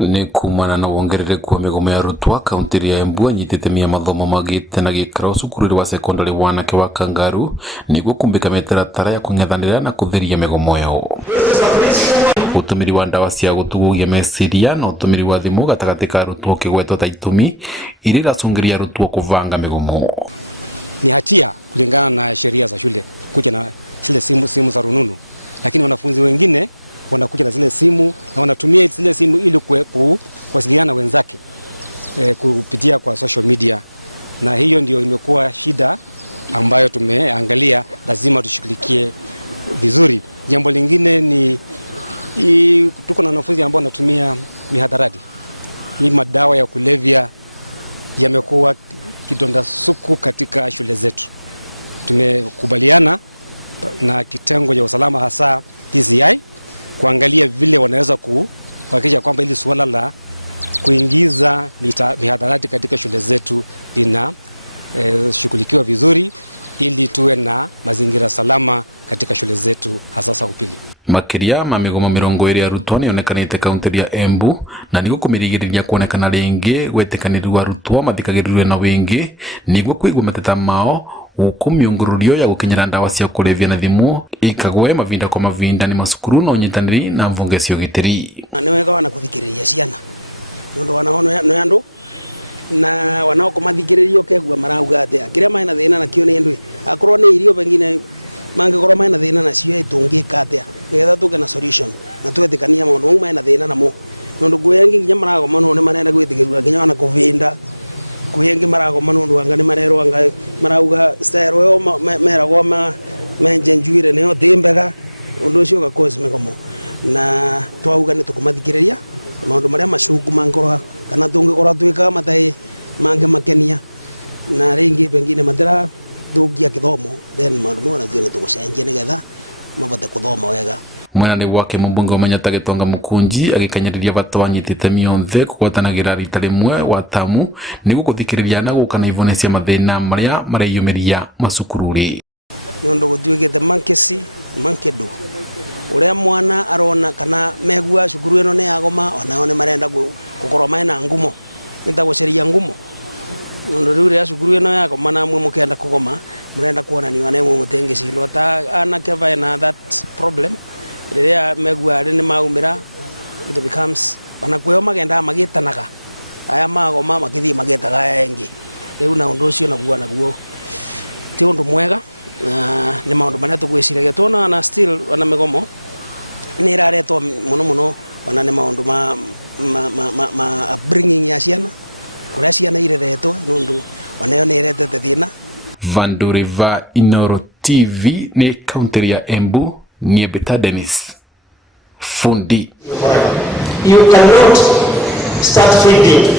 ni kumana na wongerereku wa migomo ya arutwo kaunti ya Embu anyitite mia mathomo magite na gikaro cukuru wa secondary wanake wa Kangaru niguo kumbika mitaratara ya kung'ethanira na kutheria migomo yo. Utumiri wa ndawa cia gutugugia meciria na utumiri wa thimu gatagati ka arutwo kigwetwo ta itumi iri racungiria arutwo kuvanga migomo. Ni hatia kulingana na sheria za shule kuja na zile simu za rununu, lakini wanafunzi wengine wanakuja na zile simu na wanatumia zile simu ili kuwasiliana wenzake kupitia kwa social media, na hiyo ndio imekuwa shida ambayo tumeangalia lazima tushughulikie vizuri. Jambo lingine ni tuko na wanafunzi ambao wanatumia mihadarati. Hii madawa ya kulevya yamekuwa kidonda suku katika shule zetu. Tumekubaliana na kitengo cha usalama hasa DCI kuangalia vile wanaweza kuhakikisha kwamba ili suala la kuingiza mihadarati katika shule zetu lina shughulikiwa vizuri ili tuwe na mazingira salama katika shule zetu hasa za upili. Makiria ma migomo 20 arutwo nionekanite kaunti ya Embu na niguo kumirigiriria kuonekana ringi gwetekaniru arutwo mathikagirirwe na wingi niguo kuigwa mateta mao ukumiungururio ya gukinyira ndawa cia kulevya na thimu ikagwe mavinda kwa mavinda ni masukuru na unyitaniri na mvunge cio gitiri. Ni wega wana kuthikiriria ciana nondu wanaona no andu na wanao kumathikiririo kegwa marauga atia kiria maina thina na kio ni ndwi akorwo ni irio pengine mangikorwo maina thina na cio itungika atia nigetha tuke na solution na twethikania maundu maina thina namo nondu gwengi nginya maragoma no ni manene gwithikirwa nginya wana kuvinda kuyengi maragoma nondu anga ni marero anga marauga style yo meragoma menje njuire niyo thimbega undu ucio ga cause migomo na twauga ni tukumathikiriria maundu maria macuku mangorwa kana tungikora twika matai mange makenia na ringi pengine matira thukia kithomo then maundu mona thini tugucenjia nigetha mabate kuthoma wega. Mwana wake mbunge wa Manyata Gitonga Mukunji agikanyiriria bata wanyitite mionthe kugwatanagira rita rimwe wa tamu niguo kuthikiriria na gukana ivonesia mathina maria mareyumiria macukururi nondu gutwikite mankedo uria mwana arona kana megua cukuru ino ni agoma onao ni marenda gukorwo maina ngumo nitaguceria ngumo nondu riu ria cukuru ino yagoma na mwe mukenda kugoma murenda kuonania na mwe mutengicirwo ta anake vaina that problem riria megua ari ni maumira it becomes banakweo magenda magitanaga aya magoma makithii magetaga aya engi riu na undu ucio naguo ti undu mwega ni maundu maria tugwiciragia tona na still wana migomo ni raretwo muno wana ni maundu ma bringing ya ciana kuria ciana ireretwo nundu wanayo ni iretete thina. Vanduriva Inoro TV ni kaunti ya Embu ni Beta Dennis fundi. You cannot start feeding